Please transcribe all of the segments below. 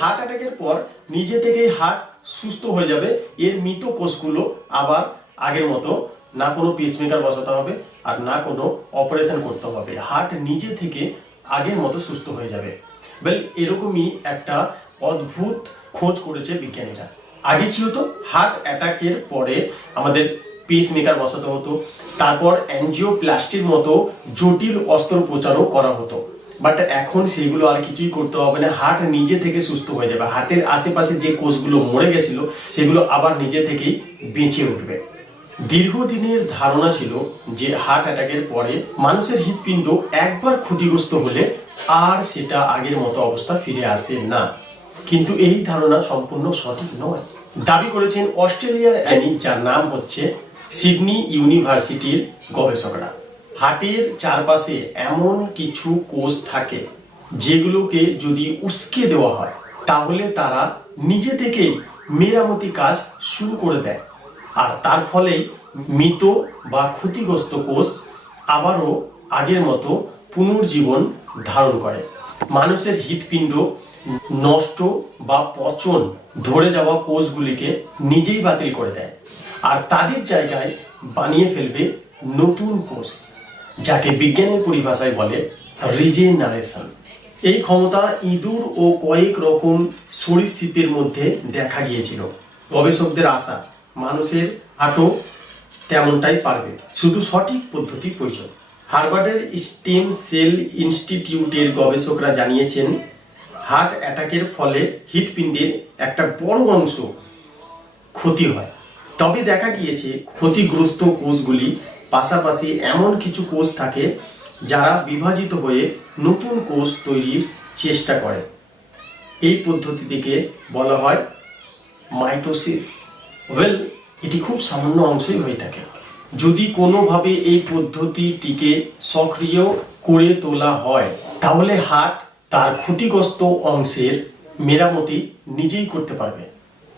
Heart অ্যাটাকের পর নিজে থেকেই হার্ট সুস্থ হয়ে যাবে। এর মৃত কোষগুলো আবার আগের মতো না কোনো পেসমেকার বসাতে হবে আর না কোনো অপারেশন করতে হবে। হার্ট নিজে থেকে আগের মতো সুস্থ হয়ে যাবে। ওয়েল এরকমই একটা অদ্ভুত খোঁজ করেছে বিজ্ঞানীরা। আগে কি হতো? হার্ট অ্যাটাকের পরে আমাদের পিস মেকার বসাতে হতো। তারপর অ্যানজিওপ্লাস্টির মতো জটিল অস্ত্রোপচারও করা হতো। বাট এখন সেইগুলো আর কিছুই করতে হবে না। হার্ট নিজে থেকে সুস্থ হয়ে যাবে। হার্টের আশেপাশে যে কোষগুলো মরে গেছিল, সেগুলো আবার নিজে থেকেই বেঁচে উঠবে। দীর্ঘদিনের ধারণা ছিল যে হার্ট অ্যাটাকের পরে মানুষের হৃৎপিণ্ড একবার ক্ষতিগ্রস্ত হলে আর সেটা আগের মতো অবস্থা ফিরে আসে না। কিন্তু এই ধারণা সম্পূর্ণ সঠিক নয়। দাবি করেছেন অস্ট্রেলিয়ার অ্যানি, যার নাম হচ্ছে সিডনি ইউনিভার্সিটির গবেষকরা। হার্টের চারপাশে এমন কিছু কোষ থাকে যেগুলোকে যদি উস্কে দেওয়া হয়, তাহলে তারা নিজে থেকেই মেরামতি কাজ শুরু করে দেয়। আর তার ফলে মৃত বা ক্ষতিগ্রস্ত কোষ আবারও আগের মতো পুনর্জীবন ধারণ করে। মানুষের হৃৎপিণ্ড নষ্ট বা পচন ধরে যাওয়া কোষগুলিকে নিজেই বাতিল করে দেয়। আর তাদের জায়গায় বানিয়ে ফেলবে নতুন কোষ। যাকে বিজ্ঞানের পরিভাষায় বলে রিজেনারেশন। এই ক্ষমতা ইঁদুর ও কয়েক রকম সরীসৃপের মধ্যে দেখা গিয়েছিল। গবেষকদের আশা, মানুষের হাটও তেমনটাই পারবে। শুধু সঠিক পদ্ধতি প্রয়োজন। হার্ভার্ডের স্টেম সেল ইনস্টিটিউটের গবেষকরা জানিয়েছেন, হার্ট অ্যাটাকের ফলে হৃৎপিণ্ডের একটা বড় অংশ ক্ষতি হয়। তবে দেখা গিয়েছে, ক্ষতিগ্রস্ত কোষগুলি পাশাপাশি এমন কিছু কোষ থাকে যারা বিভাজিত হয়ে নতুন কোষ তৈরির চেষ্টা করে। এই পদ্ধতিটিকে বলা হয় মাইটোসিস। ওয়েল, এটি খুব সামান্য অংশই হয়ে থাকে। যদি কোনোভাবে এই পদ্ধতিটিকে সক্রিয় করে তোলা হয়, তাহলে হার্ট তার ক্ষতিগ্রস্ত অংশের মেরামতি নিজেই করতে পারবে।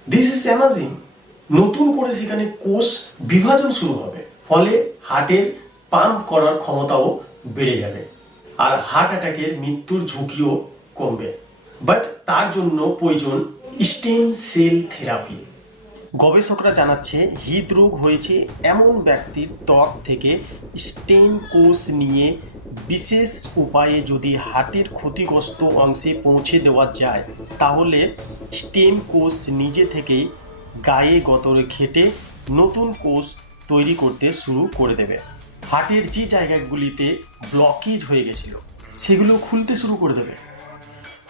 দিস ইজ অ্যামাজিং নতুন করে সেখানে কোষ বিভাজন শুরু হবে। ফলে হার্টের পাম্প করার ক্ষমতাও বেড়ে যাবে। আর হার্ট অ্যাটাকের মৃত্যুর ঝুঁকিও কমবে। বাট তার জন্য প্রয়োজন স্টেম সেল থেরাপি। গবেষকরা জানাচ্ছে, হৃদরোগ হয়েছে এমন ব্যক্তির ত্বক থেকে স্টেম কোষ নিয়ে বিশেষ উপায়ে যদি হার্টের ক্ষতিগ্রস্ত অংশে পৌঁছে দেওয়া যায়, তাহলে স্টেম কোষ নিজে থেকেই গায়ে গতরে খেটে নতুন কোষ তৈরি করতে শুরু করে দেবে। হার্টের যে জায়গাগুলিতে ব্লকেজ হয়ে গেছিল, সেগুলো খুলতে শুরু করে দেবে।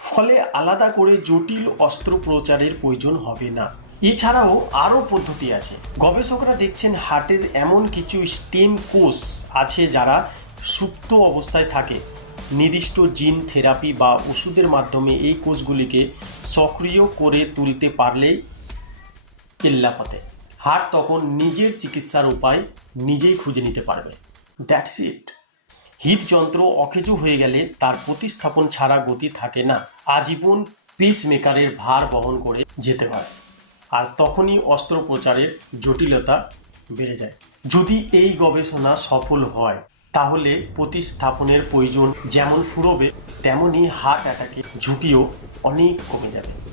ফলে আলাদা করে জটিল অস্ত্রোপচারের প্রয়োজন হবে না। এছাড়াও আরও পদ্ধতি আছে। গবেষকরা দেখছেন হার্টের এমন কিছু স্টেম কোষ আছে যারা সুপ্ত অবস্থায় থাকে। নির্দিষ্ট জিন থেরাপি বা ওষুধের মাধ্যমে এই কোষগুলিকে সক্রিয় করে তুলতে পারলেই কেল্লাপথে হার্ট তখন নিজের চিকিৎসার উপায় নিজেই খুঁজে নিতে পারবে। দ্যাটস ইট হৃদযন্ত্র অকেজো হয়ে গেলে তার প্রতিস্থাপন ছাড়া গতি থাকে না। আজীবন পিস মেকারের ভার বহন করে যেতে হয়। আর তখনই অস্ত্রোপচারের জটিলতা বেড়ে যায়। যদি এই গবেষণা সফল হয়, তাহলে প্রতিস্থাপনের প্রয়োজন যেমন ফুরবে তেমনই হার্ট অ্যাটাকের ঝুঁকিও অনেক কমে যাবে।